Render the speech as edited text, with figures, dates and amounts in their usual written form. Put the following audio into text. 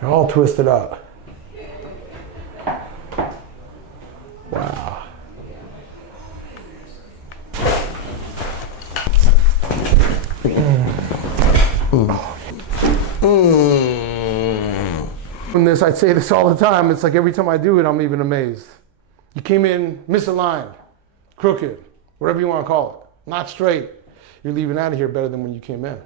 They're all twisted up. Wow. From this, I say this all the time. It's like every time I do it, I'm even amazed. You came in misaligned, crooked, whatever you want to call it, not straight. You're leaving out of here better than when you came in.